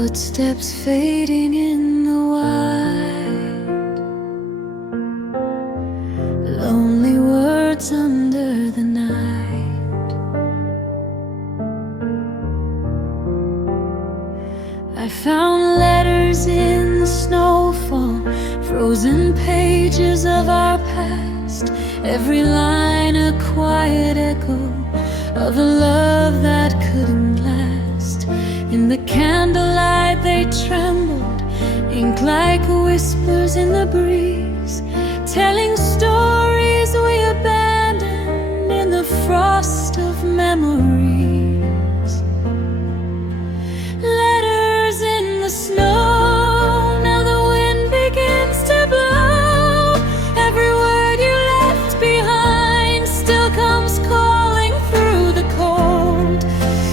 Footsteps fading in the white, lonely words under the night. I found letters in the snowfall, frozen pages of our past, every line a quiet echo of a love that couldn't last. In the candlelight they trembled, ink like whispers in the breeze, telling stories we abandoned in the frost of memories. Letters in the snow, now the wind begins to blow. Every word you left behind still comes calling through the cold.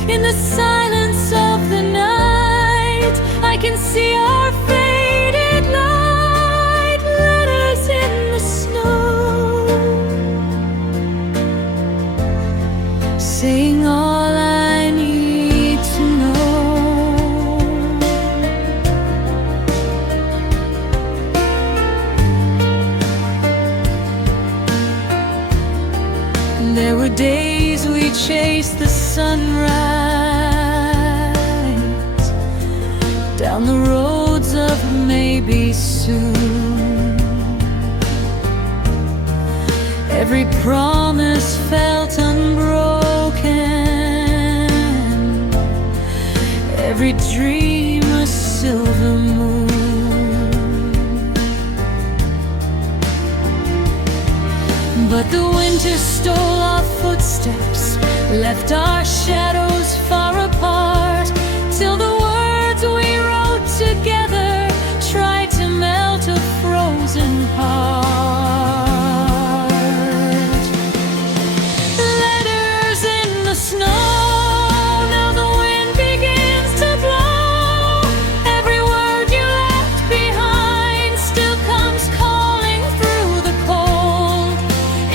In the silence of the night, I can see our faded light. Letters in the snow, saying all I need to know. There were days we chased the sunrise down the roads of maybe soon. Every promise felt unbroken, every dream a silver moon. But the winter stole our footsteps, left our shadows far apart, till the words we wrote together tried to melt a frozen heart. Letters in the snow, now the wind begins to blow. Every word you left behind still comes calling through the cold.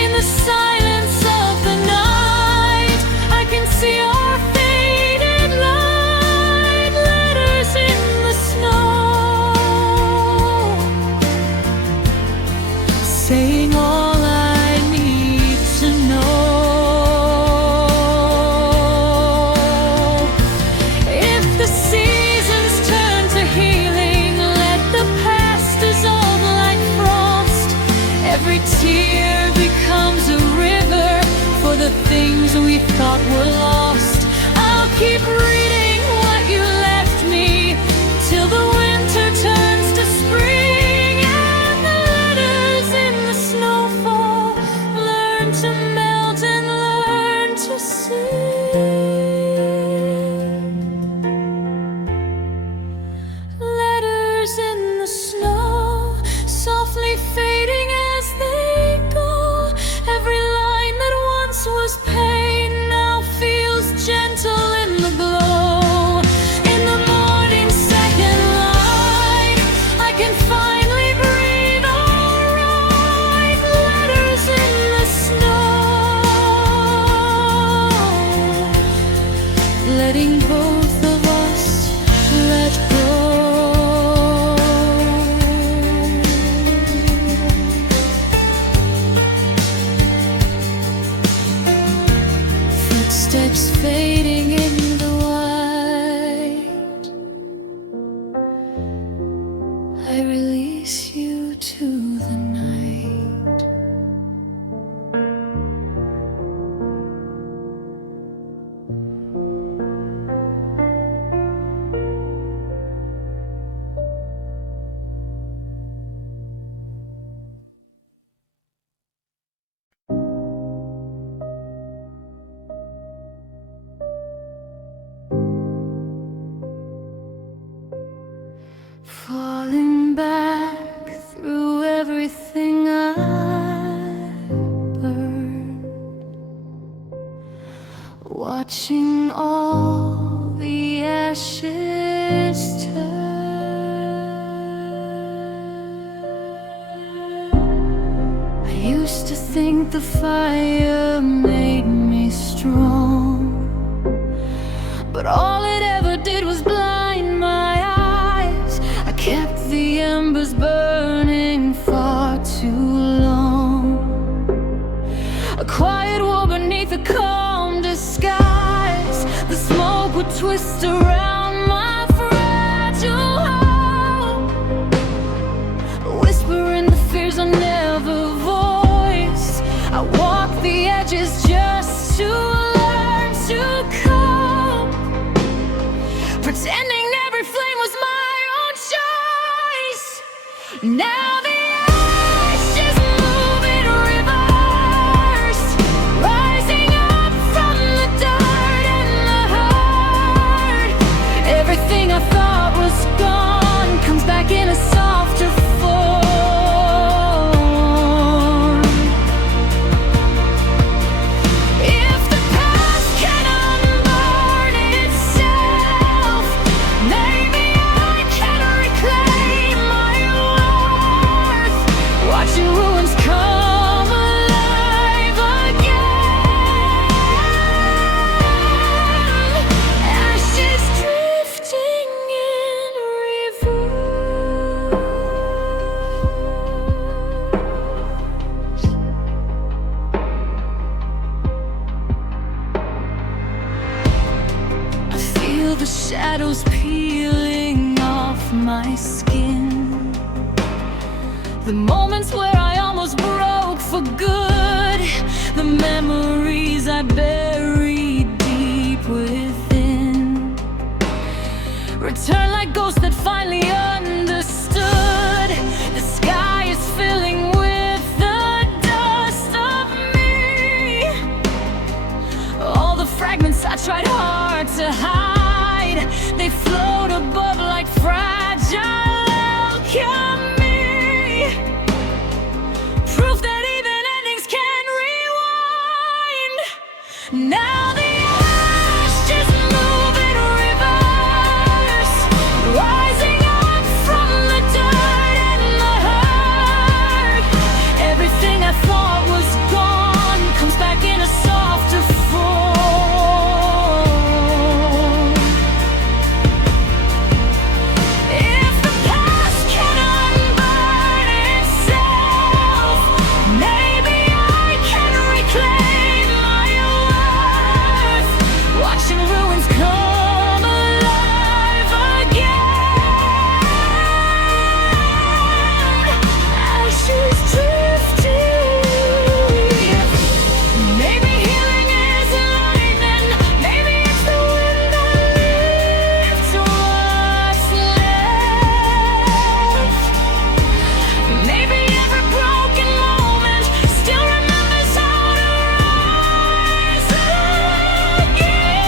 In the silence of the night, I can see our faded light. Letters in the snow, saying all I need to know. If the seasons turn to healing, let the past dissolve like frost. Every tear becomes a river for the things we thought were lost. I'll keep reading what you left me till the winter turns to spring, and the letters in the snowfall learn to melt and learn to sing. Letters in the snow, softly fading as they go. Every line that once was pain now feels gentle in the glow. In the morning second light, I can finally breathe alright. Letters in the snow, letting both of us let go. Footsteps fading in the white, I release you to the night. Falling back through everything I burned, watching all the ashes turn. I used to think the fire made me strong, but all it ever did was blind my eyes. twist around my fragile heart, whispering the fears I never voiced. I walk the edges just to learn to cope, pretending every flame was my own choice. Now the ashes move in reverse, rising up from the dirt and the hurt. Everything I thought was gone comes back in a softer form. If the past can unburn itself, maybe I can reclaim my worth, watching ruins come alive again, ashes drifting in reverse. I feel the shadows peeling off my skin, the moments where I almost broke for good, the memories I buried deep within, return like ghosts that finally understood. The sky is filling with the dust of me, all the fragments I tried hard to hide, they float above like fragile alchemy, proof that even endings can rewind. Now the ashes move in reverse, rising up from the dirt and the hurt. Everything I thought was gone comes back in a softer form. If the past can unburn itself, maybe I can reclaim my worth, watching ruins come alive again, ashes drifting. Maybe healing isn't lightning, maybe it's the wind that lifts what's left. Maybe every broken moment still remembers how to rise again.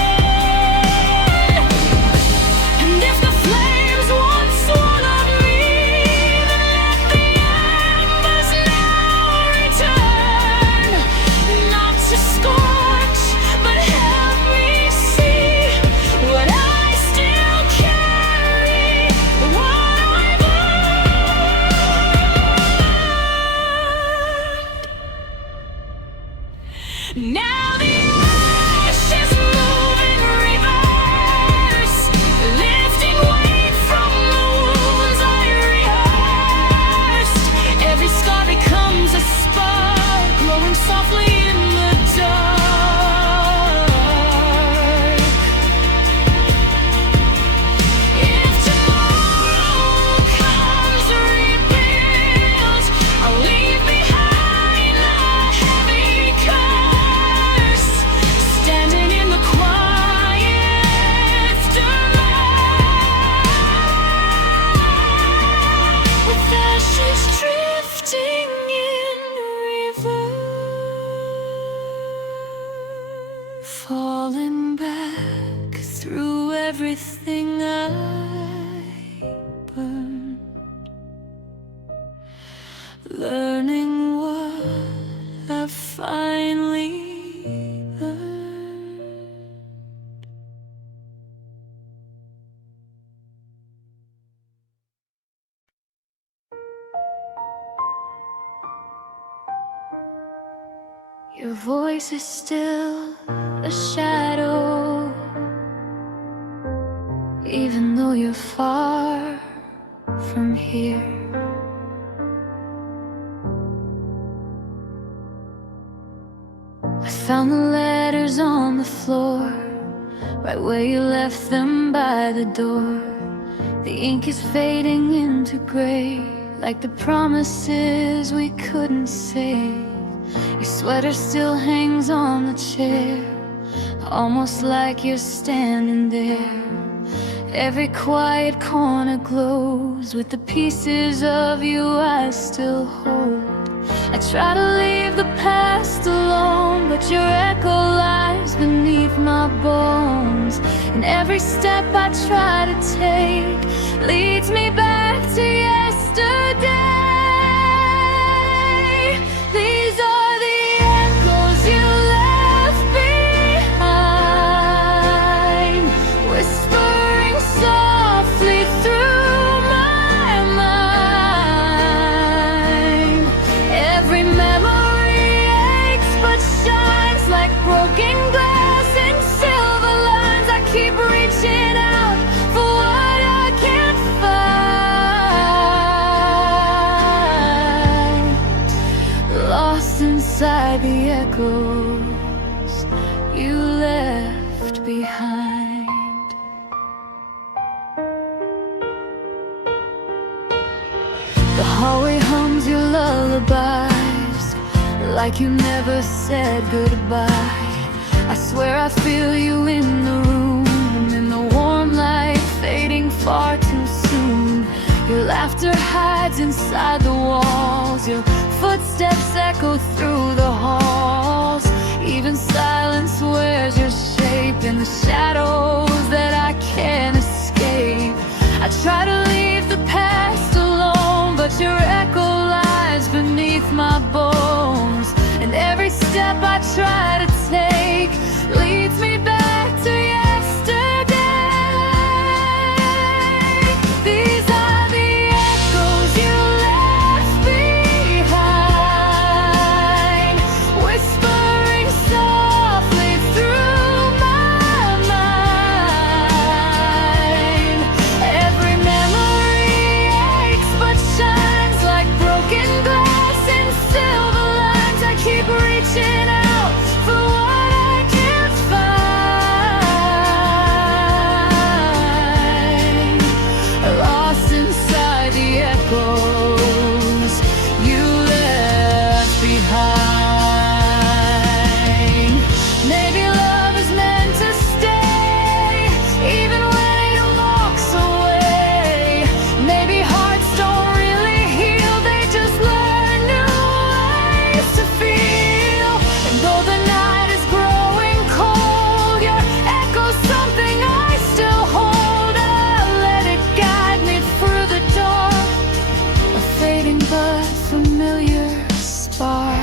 And if the flames once swallowed me, then let the embers now return, not to scorch, but help me see what I still carry, what I've earned. Now the ashes move in reverse, lifting weight from the wounds I rehearsed. Every scar becomes a spark, glowing softly in the dark. If tomorrow comes rebuilt, I'll leave behind the heavy curse, standing in the quiet aftermath, with ashes drifting in reverse, falling back through everything I burned, learning what I finally learned. Your voice is still a shadow, even though you're far from here. I found the letters on the floor right where you left them by the door. The ink is fading into gray, like the promises we couldn't say. Your sweater still hangs on the chair, almost like you're standing there. Every quiet corner glows with the pieces of you I still hold. I try to leave the past alone, but your echo lies beneath my bones. And every step I try to take leads me back to yesterday. These are the echoes you left behind, whispering softly through my mind. Every memory aches but shines like broken glass in silver lines. I keep reaching out for what I can't find, lost inside the echoes you left behind. The hallway hums your lullabies, like you never said goodbye. I swear I feel you in the room, in the warm light fading far too soon. Your laughter hides inside the walls, your footsteps echo through the halls. Even silence wears your shape in the shadows that I can't escape. I try to leave the past alone, but your echo lies beneath my bones. And every step I try to take leads me back to yesterday. These are the echoes you left behind, whispering softly through my mind. Every memory aches but shines like broken glass in silver lines. I keep reaching out for what I can't find, lost inside the echoes you left behind. Maybe love is meant to stay, even when it walks away. Maybe hearts don't really heal, they just learn new ways to feel. And though the night is growing cold, your echo's something I still hold. I'll let it guide me through the dark, a fading but familiar spark.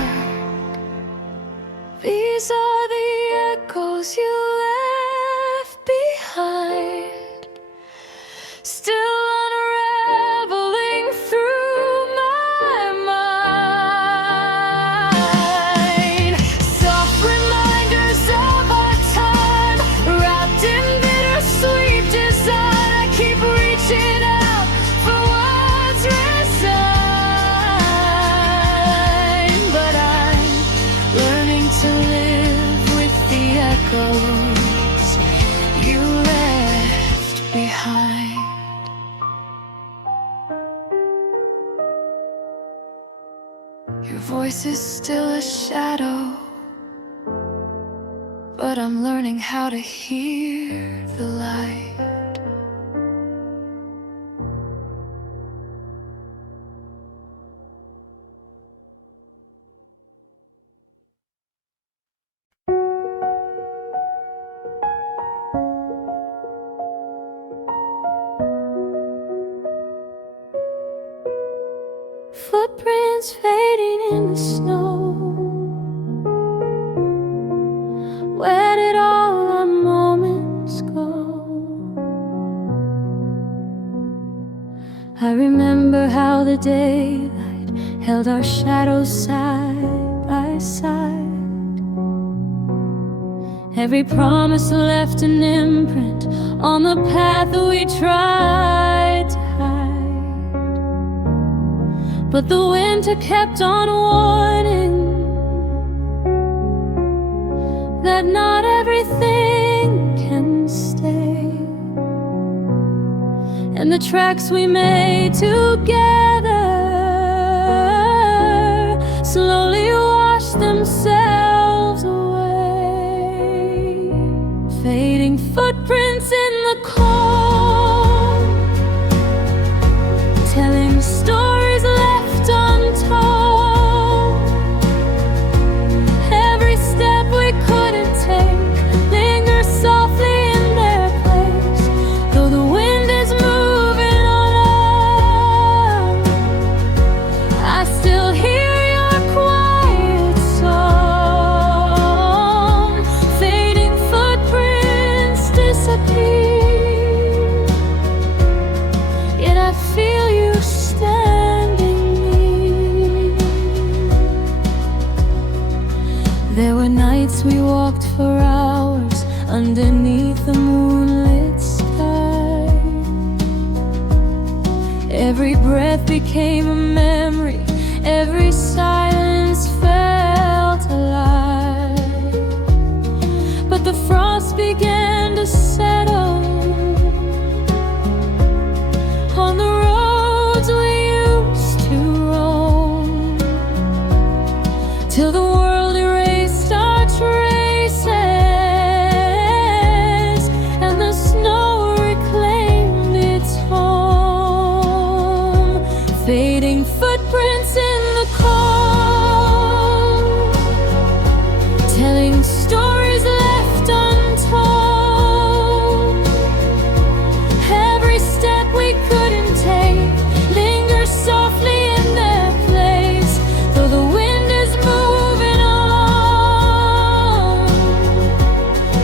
These are the echoes you left behind, still unraveling through my mind. Soft reminders of our time, wrapped in bittersweet design. I keep reaching out for what's resigned, but I'm learning to live with the echoes you left behind. Your voice is still a shadow, but I'm learning how to hear the light. Footprints fading in the snow. Where did all our moments go? I remember how the daylight held our shadows side by side. Every promise left an imprint on the path that we tried to hide. But the winter kept on warning that not everything can stay, and the tracks we made together slowly wash themselves away, fading footprints in the cold, telling stories left untold. Every step we couldn't take lingers softly in their place, though the wind is moving on up. I still hear your quiet song, fading footprints disappear, yet I feel you standing near. There were nights we walked for hours underneath the moonlit sky. Every breath became a memory, every silence felt alive. But the frost began to settle on the roads we used to roam, till the world erased our traces and the snow reclaimed its home, fading footprints in the cold, telling stories left untold. Every step we couldn't take lingers softly in their place, though the wind is moving on.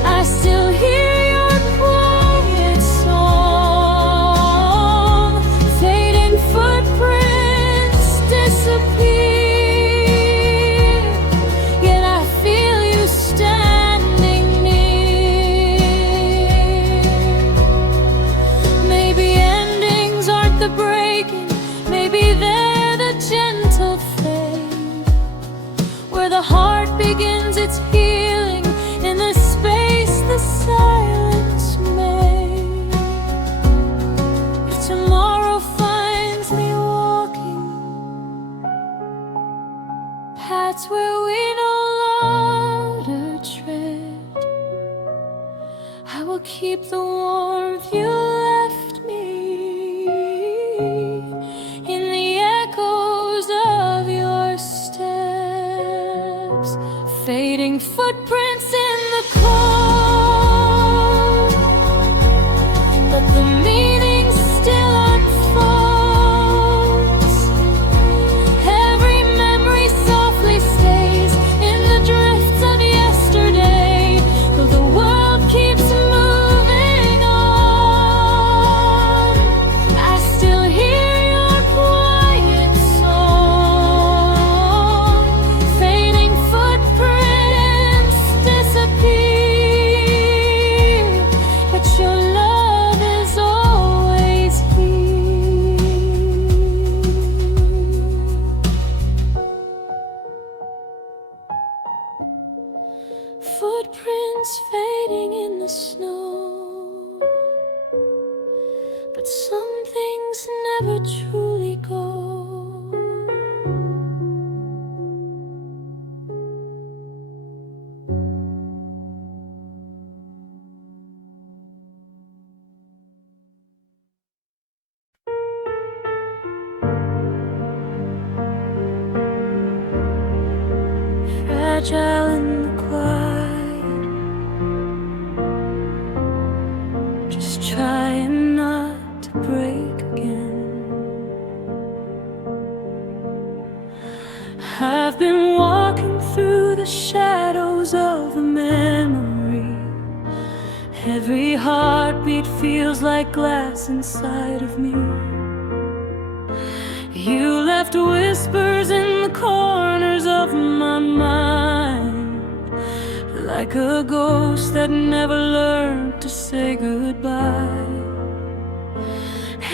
I still hear your quiet song, fading footprints disappear, yet I feel you standing near. Maybe endings aren't the breaking, maybe they're the gentle fade, where the heart begins its healing in the space the silence made. If tomorrow finds me walking paths where we no longer tread, I will keep the warmth you left me in the echoes of your steps, fading footprints in the cold, but the meaning still unfolds. Every memory softly stays in the drifts of yesterday, though the world keeps moving on. I still hear your quiet song, fading footprints disappear, but your love is always here. Footprints fading in the snow, but some things never truly go. Fragile in the quiet, just trying not to break again. I've been walking through the shadows of a memory. Every heartbeat feels like glass inside of me. You left whispers in the corners of my mind, like a ghost that never learned to say goodbye.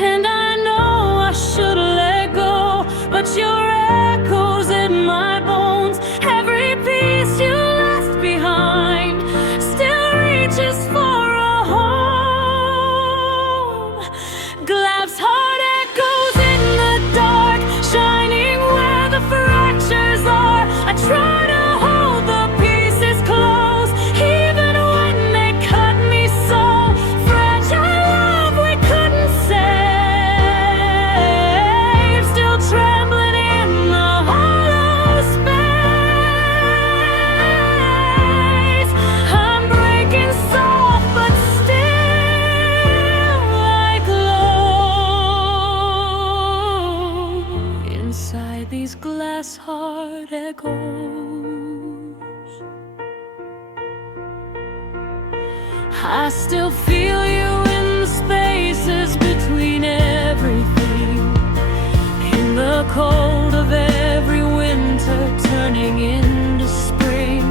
And I know I should let go, but your echoes in my bones, every piece you left behind, still reaches for a home. glass heart echoes. I still feel you in the spaces between everything, in the cold of every winter turning into spring.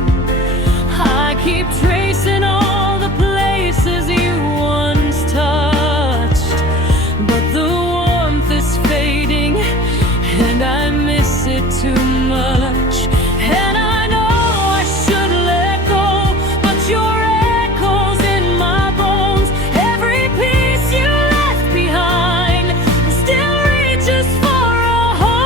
I keep tracing all the places you once touched, but the warmth is fading and I miss it too much. And I know I should let go, but your echoes in my bones, every piece you left behind still reaches for a home.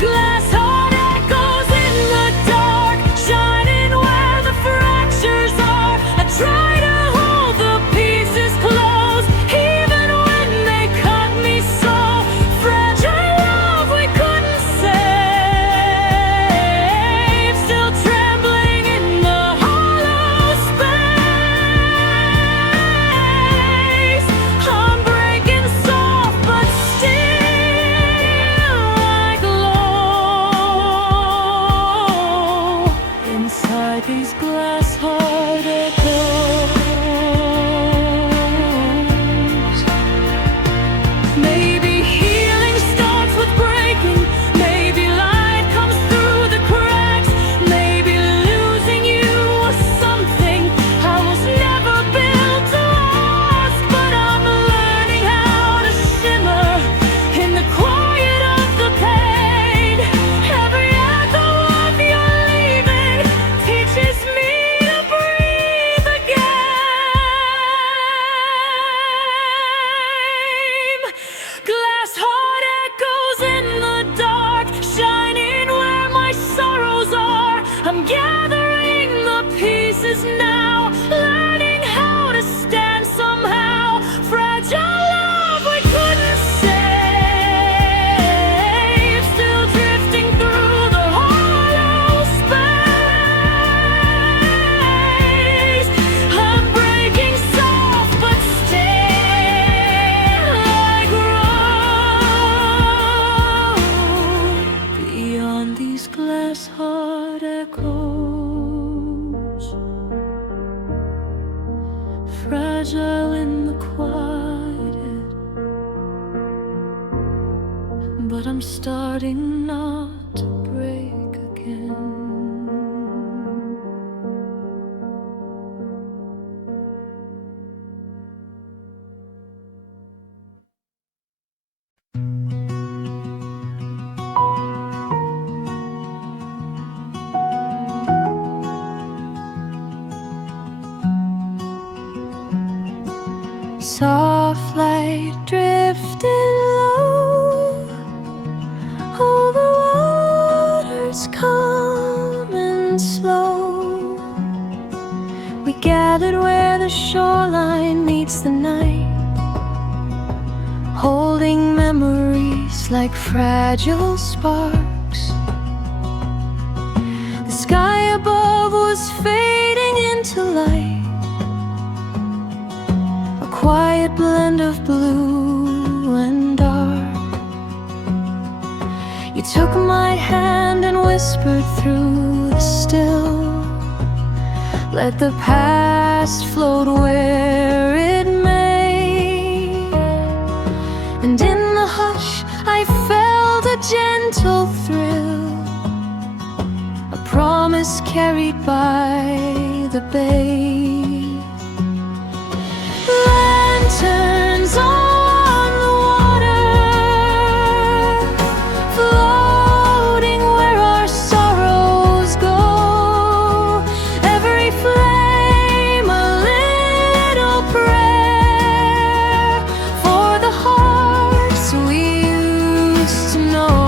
Glass heart echoes in the dark, shining where the fractures are. I try to hold the pieces close, even when they cut me so. Fragile love we couldn't save, still trembling in the hollow space. I'm breaking soft, but still I glow inside these glass heart echoes. Maybe healing starts with breaking, maybe light comes through the cracks, maybe losing you was something I was never built to last. But I'm learning how to shimmer in the quiet of the pain. Every echo of your leaving teaches me to breathe again. Glass heart echoes in the dark, shining where my sorrows are. I'm gathering the pieces now, learning how to stand somehow. Fragile love we couldn't save, still drifting through the hollow space. I'm breaking soft, but still I grow beyond these glass heart echoes. Fragile in the quiet, but I'm starting not to break again. Soft light drifting low, all the waters calm and slow. We gathered where the shoreline meets the night, holding memories like fragile sparks. The sky above was fading into light, a quiet blend of blue and dark. You took my hand and whispered through the still, let the past float where it may. And in the hush I felt a gentle thrill, a promise carried by the bay. Lanterns on the water, floating where our sorrows go. Every flame a little prayer for the hearts we used to know.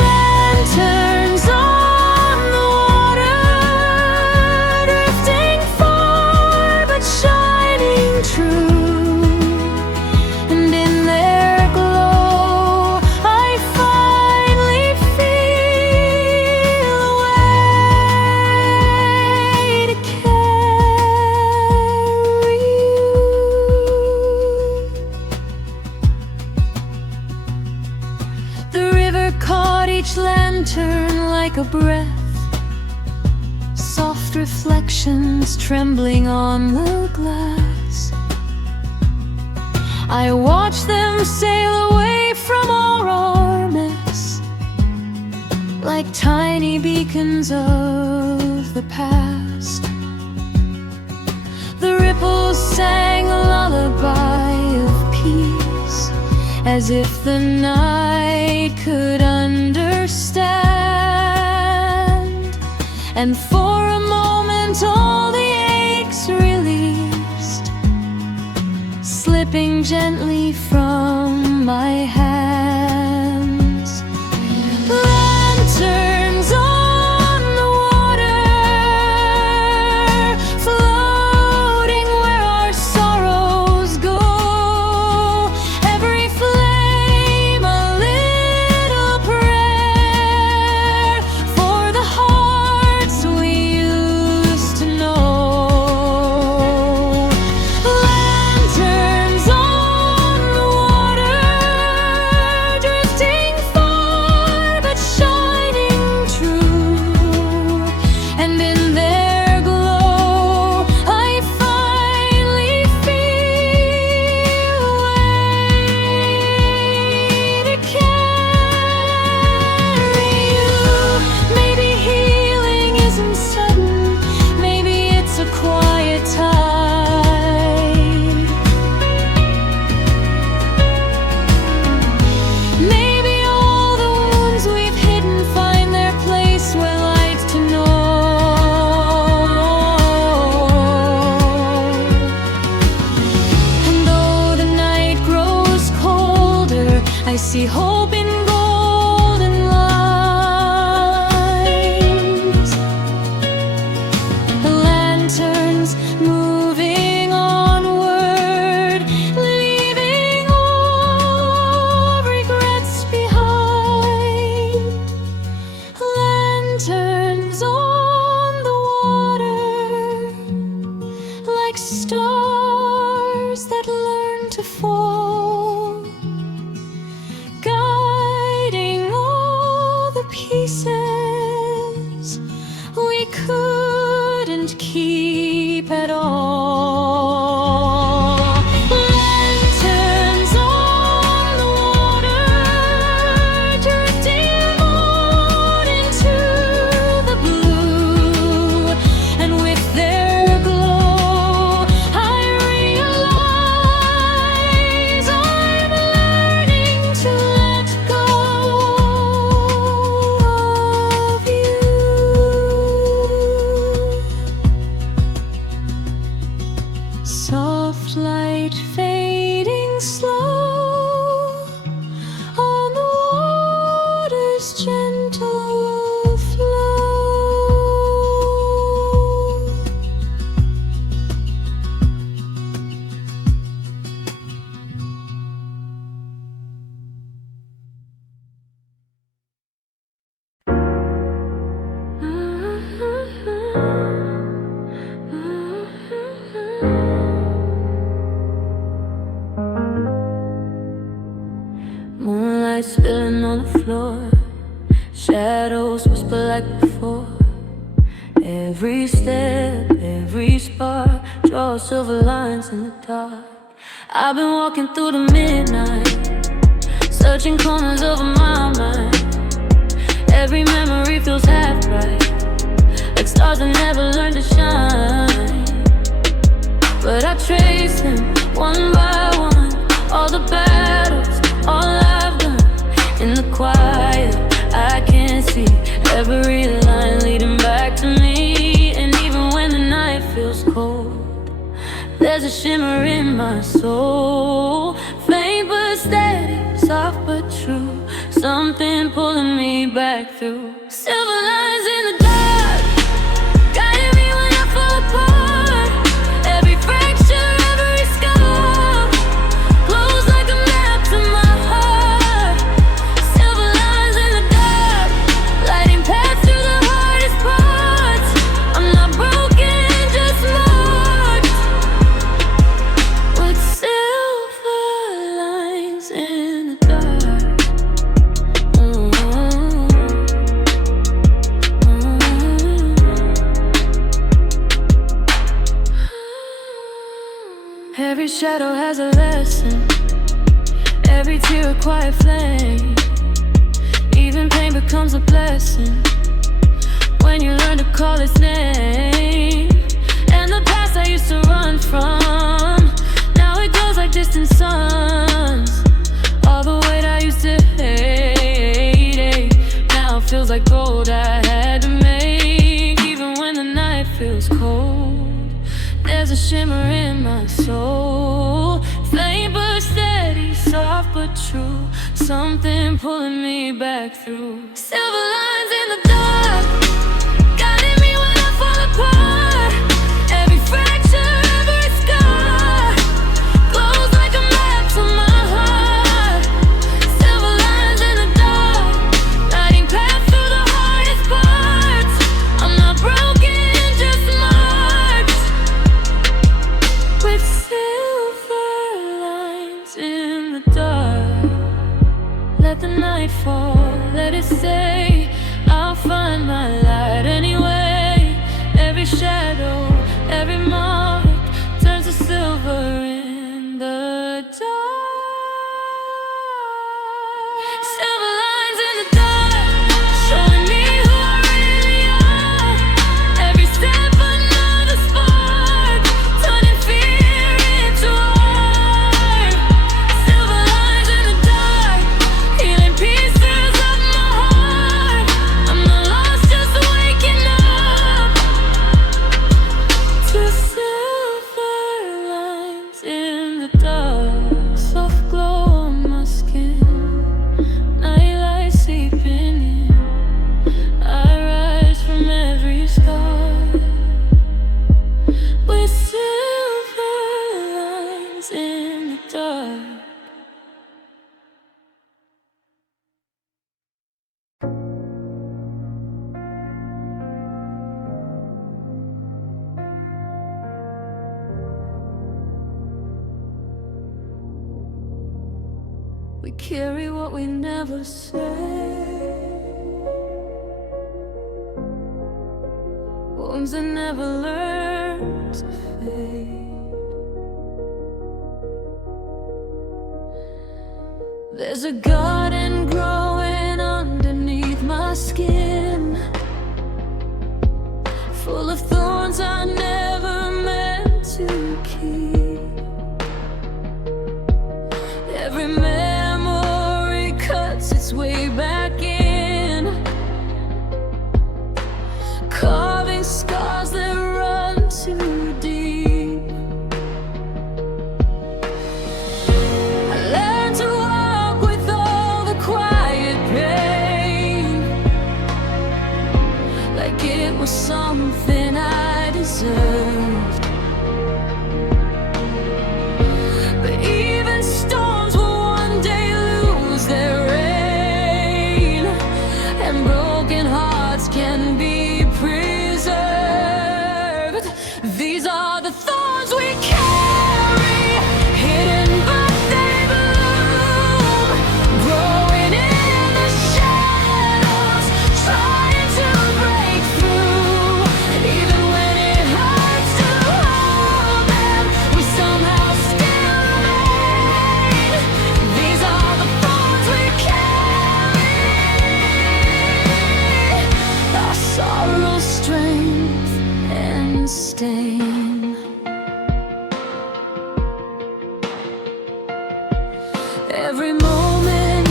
Lanterns on the water, each lantern like a breath, soft reflections trembling on the glass. I watch them sail away from our mess, like tiny beacons of the past. The ripples sang a lullaby of peace, as if the night could understand. And for a moment all the aches released, slipping gently from my hands. Lanterns on the water, floating where our sorrows go. Every flame a little prayer for the hearts we used to know. Lanterns on the water, drifting far but shining true. And in their glow I finally feel a way to carry you. Maybe healing isn't sudden, maybe it's a quiet tide. Maybe all the wounds we've hidden find their place where light's to know. And though the night grows colder, I see hope in golden lines. The lanterns moving onward, leaving all regrets behind. Lanterns on the water, like stars that learn to fall, guiding all the pieces we couldn't keep at all. Lanterns on the water, drifting on into the blue. And with their glow I realize I'm learning to let go of you. Soft light fading slow on the water's gentle flow. Moonlight spilling on the floor, shadows whisper like before. Every step, every spark, draw silver lines in the dark. I've been walking through the midnight, searching corners of my mind. Every memory feels half right, like stars that never learned to shine. But I trace them one by one, all the battles, all I've done. In the quiet, I can see every line leading back to me. And even when the night feels cold, there's a shimmer in my soul, faint but steady, soft but true, something pulling me back through. Silver lines in the dark, guiding me when I fall apart. Every fracture, every scar, close like a map to my heart. Silver lines in the dark, lighting paths through the hardest parts. I'm not broken, just marked with silver lines in the dark. shadow has a lesson, every tear a quiet flame. Even pain becomes a blessing when you learn to call its name. And the past I used to run from, now it glows like distant suns. All the weight I used to hate, now it feels like gold I had to make. Even when the night feels cold, there's a shimmer in my soul. Faint but steady, soft but true, something pulling me back through. Silver lines in the dark, guiding me when I fall apart. Every fracture, every scar glows like a map to my heart. Silver lines in the dark, lighting paths through the hardest parts. I'm not broken, just marked with silver lines in the dark. Let the night fall, let it say I'll find my light anyway. Every shadow, every mark turns to silver in the dark. Silver lines in the dark, showing me who I really are. Every step another spark, turning fear into art. Silver lines in the dark, healing pieces of my heart. I'm not lost, just waking up to silver lines in the dark. Soft glow on my skin, nightlight seeping in. I rise from every scar with silver lines in the dark. We carry what we never say, wounds that never learn to fade. There's a garden growing underneath my skin, full of thorns I never meant to keep. Every memory cuts its way back in, carving scars that run too deep. I learned to walk with all the quiet pain, like it was something I deserved. But even storms will one day lose their rain, and broken hearts can be preserved. These are the thorns we carry, hidden but they bloom, growing in the shadows, trying to break through. Even when it hurts to hold them, we somehow still remain. These are the thorns we carry, our sorrow, strength, and stain. Every moment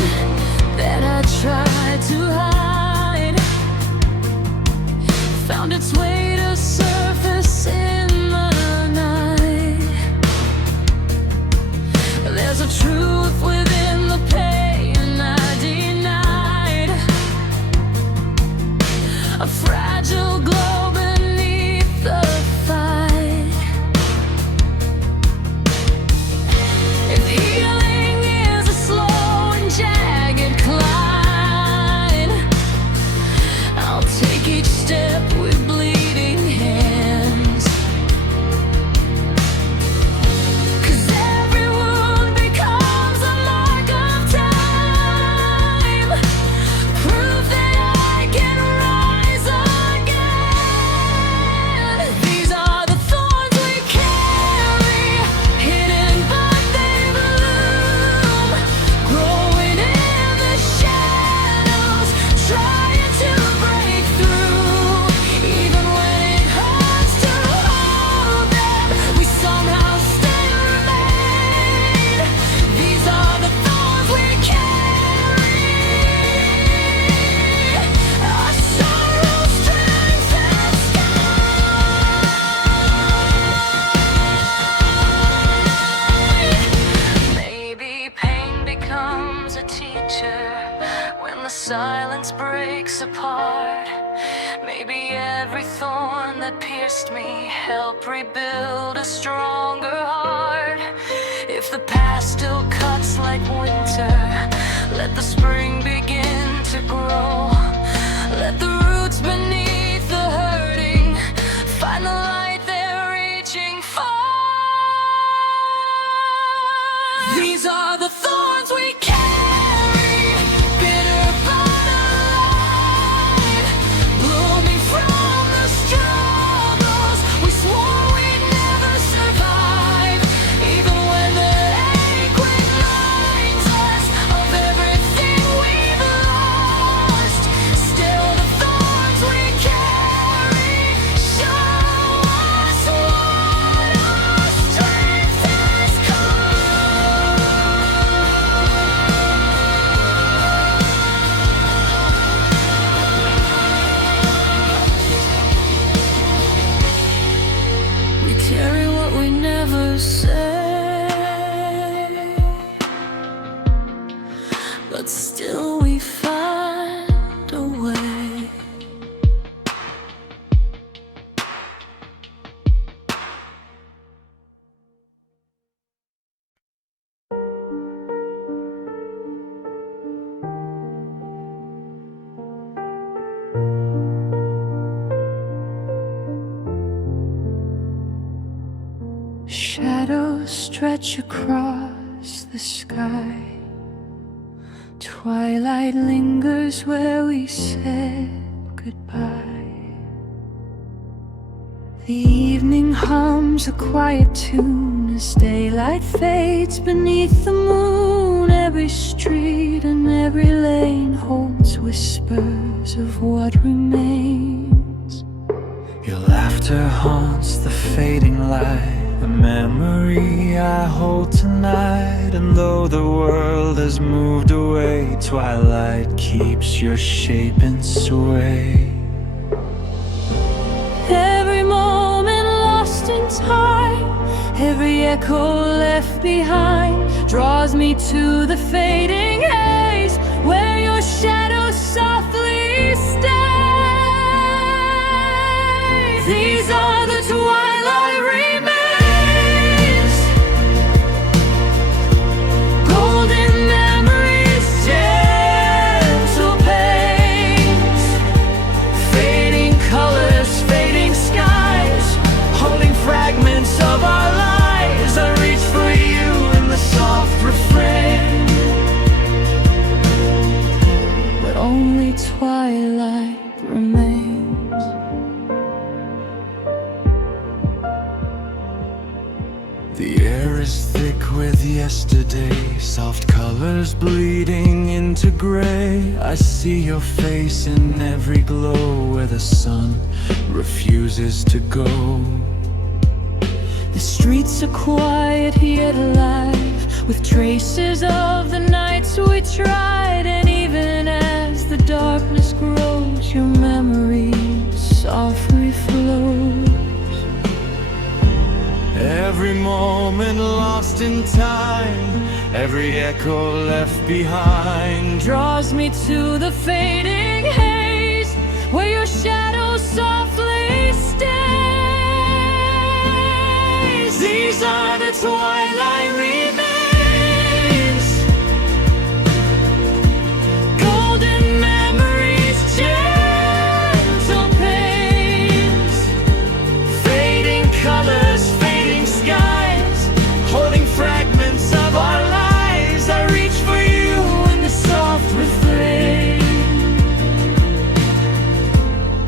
that I tried to hide found its way to surface in the night. There's a truth within the pain I denied, a fragile glow beneath the fight. If healing is a slow and jagged climb, I'll take each step with bleeding hands. 'Cause every wound becomes a nature when the silence breaks apart. Maybe every thorn that pierced me helped rebuild a stronger heart. If the past still cuts like winter, let the spring begin to grow. Let the roots beneath the hurting find the light they're reaching for. These are the thorns we carry, bitter but alive, blooming from the struggles we swore we'd never survive. Even when the ache reminds us of everything we've lost, still the thorns we carry show us what our strength has come. We carry what we never say, but still we find a way. Shadows stretch across the sky. Twilight lingers where we said goodbye. The evening hums a quiet tune as daylight fades beneath the moon. Every street and every lane holds whispers of what remains. Your laughter haunts the fading light, the memory I hold tonight. And though the world has moved away, twilight keeps your shape and sway. Every moment lost in time, every echo left behind, draws me to the fading haze where your shadow softly stays. These are the twilight remains, golden memories, gentle pains, fading colors, fading skies, holding fragments of our lives. I reach for you in the soft refrain, but only twilight remains. The air is thick with yesterday, soft colors bleeding into gray. I see your face in every glow where the sun refuses to go. The streets are quiet yet alive, with traces of the nights we tried. And even as the darkness grows, your memory softly flows. Every moment lost in time, every echo left behind, Draws me to the fading haze where your shadow softly stays. These are the twilight remains, golden memories, gentle pains, fading colors, fading skies, holding fragments of our lives. I reach for you in the soft refrain,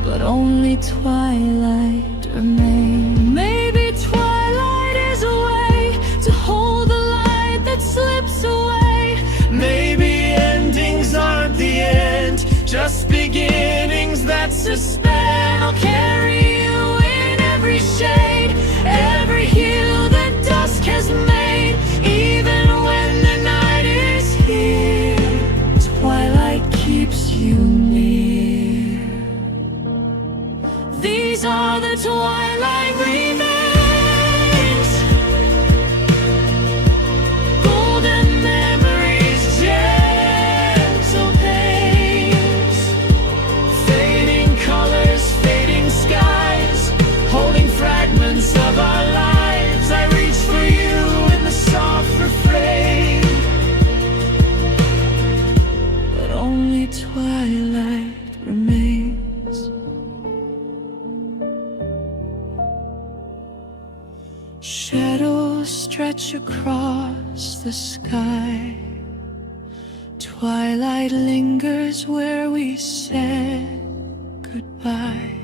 but only twilight remains. Maybe twilight is a way to hold the light that slips away. maybe endings aren't the end, just beginnings that suspend. I'll carry you in every shade, every hue that dusk has made. Even when the night is here, twilight keeps you near. These are the twilight remains, golden memories, gentle Shadows stretch across the sky. Twilight lingers where we said goodbye.